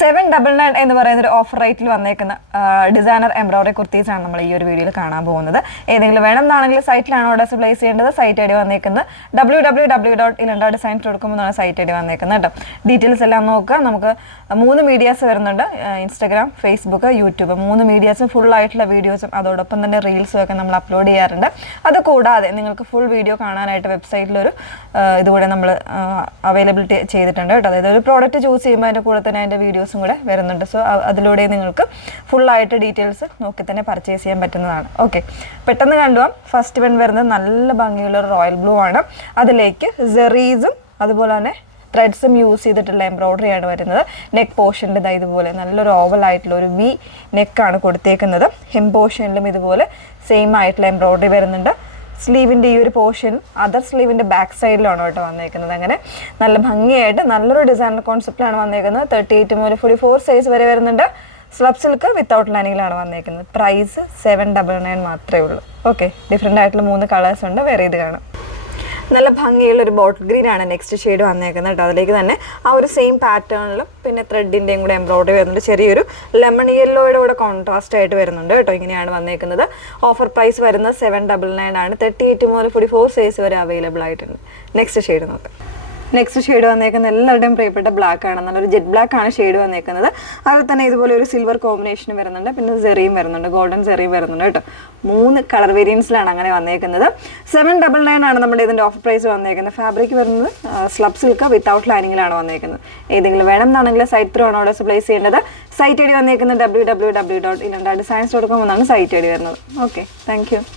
799 എന്ന് പറയുന്ന ഒരു ഓഫർ റേറ്റിൽ വന്നേക്കുന്ന ഡിസൈനർ എംബ്രോയിഡറി കുർത്തീസാണ് നമ്മൾ ഈ ഒരു വീഡിയോയിൽ കാണാൻ പോകുന്നത്. ഏതെങ്കിലും വേണമെന്നാണെങ്കിൽ സൈറ്റിലാണ് ഓർഡേഴ്സ് പ്ലേസ് ചെയ്യേണ്ടത്. സൈറ്റ് ഐ ഡി വന്നേക്കുന്നത് www.ilandadesigns.com എന്നാണ് സൈറ്റ് ഐ ഡി വന്നേക്കുന്നത് കേട്ടോ. ഡീറ്റെയിൽസ് എല്ലാം നോക്കുക. നമുക്ക് 3 മീഡിയാസ് വരുന്നുണ്ട്, ഇൻസ്റ്റാഗ്രാം, ഫേസ്ബുക്ക്, യൂട്യൂബ്. 3 മീഡിയാസും ഫുൾ ആയിട്ടുള്ള വീഡിയോസും അതോടൊപ്പം തന്നെ റീൽസും ഒക്കെ നമ്മൾ അപ്ലോഡ് ചെയ്യാറുണ്ട്. അതുകൂടാതെ നിങ്ങൾക്ക് ഫുൾ വീഡിയോ കാണാനായിട്ട് വെബ്സൈറ്റിലൊരു ഇതുകൂടെ നമ്മൾ അവൈലബിലിറ്റി ചെയ്തിട്ടുണ്ട് കേട്ടോ. അതായത് ഒരു പ്രോഡക്റ്റ് ചൂസ് ചെയ്യുമ്പോൾ അതിൻ്റെ കൂടെ തന്നെ അതിൻ്റെ വീഡിയോസും കൂടെ വരുന്നുണ്ട്. സോ അതിലൂടെ നിങ്ങൾക്ക് ഫുള്ളായിട്ട് ഡീറ്റെയിൽസ് നോക്കി തന്നെ പർച്ചേസ് ചെയ്യാൻ പറ്റുന്നതാണ്. ഓക്കെ, പെട്ടെന്ന് കണ്ടുപോകാം. ഫസ്റ്റ് വൺ വരുന്നത് നല്ല ഭംഗിയുള്ള റോയൽ ബ്ലൂ ആണ്. അതിലേക്ക് സെറീസും അതുപോലെ തന്നെ ത്രെഡ്സും യൂസ് ചെയ്തിട്ടുള്ള എംബ്രോയിഡറി ആണ് വരുന്നത്. നെക്ക് പോർഷനിൽ ഇതുപോലെ നല്ലൊരു ഓവൽ ആയിട്ടുള്ള ഒരു വി നെക്കാണ് കൊടുത്തേക്കുന്നത്. ഹെം പോർഷനിലും ഇതുപോലെ സെയിം ആയിട്ടുള്ള എംബ്രോയിഡറി വരുന്നുണ്ട്. സ്ലീവിൻ്റെ ഈ ഒരു പോർഷൻ അതർ സ്ലീവിൻ്റെ ബാക്ക് സൈഡിലാണ് കേട്ടോ വന്നേക്കുന്നത്. അങ്ങനെ നല്ല ഭംഗിയായിട്ട് നല്ലൊരു ഡിസൈനർ കോൺസെപ്റ്റിലാണ് വന്നേക്കുന്നത്. 38 മുതൽ 44 സൈസ് വരെ വരുന്നുണ്ട്. സ്ലബ് സിൽക്ക് വിത്തൗട്ട് ലൈനിങ്ങിലാണ് വന്നേക്കുന്നത്. പ്രൈസ് 799 മാത്രമേ ഉള്ളൂ. ഓക്കെ, ഡിഫറെൻ്റ് ആയിട്ടുള്ള 3 കളേഴ്സ് ഉണ്ട്. വേറെ ഇത് കാണാം. നല്ല ഭംഗിയുള്ള ഒരു ബോട്ടിൽ ഗ്രീൻ ആണ് നെക്സ്റ്റ് ഷെയ്ഡ് വന്നേക്കുന്നത് കേട്ടോ. അതിലേക്ക് തന്നെ ആ ഒരു സെയിം പാറ്റേണിലും പിന്നെ ത്രെഡിൻ്റെയും കൂടെ എംബ്രോയിഡറി വരുന്നുണ്ട്. ചെറിയൊരു ലെമൺ യെല്ലോയുടെ കൂടെ കോൺട്രാസ്റ്റ് ആയിട്ട് വരുന്നുണ്ട് കേട്ടോ. ഇങ്ങനെയാണ് വന്നേക്കുന്നത്. ഓഫർ പ്രൈസ് വരുന്നത് 799 ആണ്. 38 മുതൽ 44 സൈസ് വരെ അവൈലബിൾ ആയിട്ടുണ്ട്. നെക്സ്റ്റ് ഷെയ്ഡ് നോക്കാം. നെക്സ്റ്റ് ഷെയ്ഡ് വന്നേക്കുന്നത് എല്ലാവരുടെയും പ്രിയപ്പെട്ട ബ്ലാക്ക് ആണ്. നല്ലൊരു ജെറ്റ് ബ്ലാക്ക് ആണ് ഷെയ്ഡ് വന്നേക്കുന്നത്. അതിൽ തന്നെ ഇതുപോലെ ഒരു സിൽവർ കോമ്പിനേഷൻ വരുന്നുണ്ട്. പിന്നെ സെറിയും വരുന്നുണ്ട്, ഗോൾഡൻ സെറിയും വരുന്നുണ്ട് കേട്ടോ. 3 കളർ വേരിയൻസിലാണ് അങ്ങനെ വന്നേക്കുന്നത്. 799 ആണ് നമ്മുടെ ഇതിൻ്റെ ഓഫർ പ്രൈസ് വന്നേക്കുന്നത്. ഫാബ്രിക് വരുന്നത് സ്ലബ് സിൽക്ക് വിത്തൗട്ട് ലൈനിങ്ങിലാണ് വന്നേക്കുന്നത്. ഏതെങ്കിലും വേണമെന്നാണെങ്കിൽ സൈറ്റ് ത്രൂ ആണ് ഓർഡേഴ്സ് പ്ലേസ് ചെയ്യേണ്ടത്. സൈറ്റ് ഐ ഡി വന്നേക്കുന്നത് www.ilandadesigns.com എന്നാണ് സൈറ്റ് ഐ ഡി വരുന്നത്. Okay, thank you.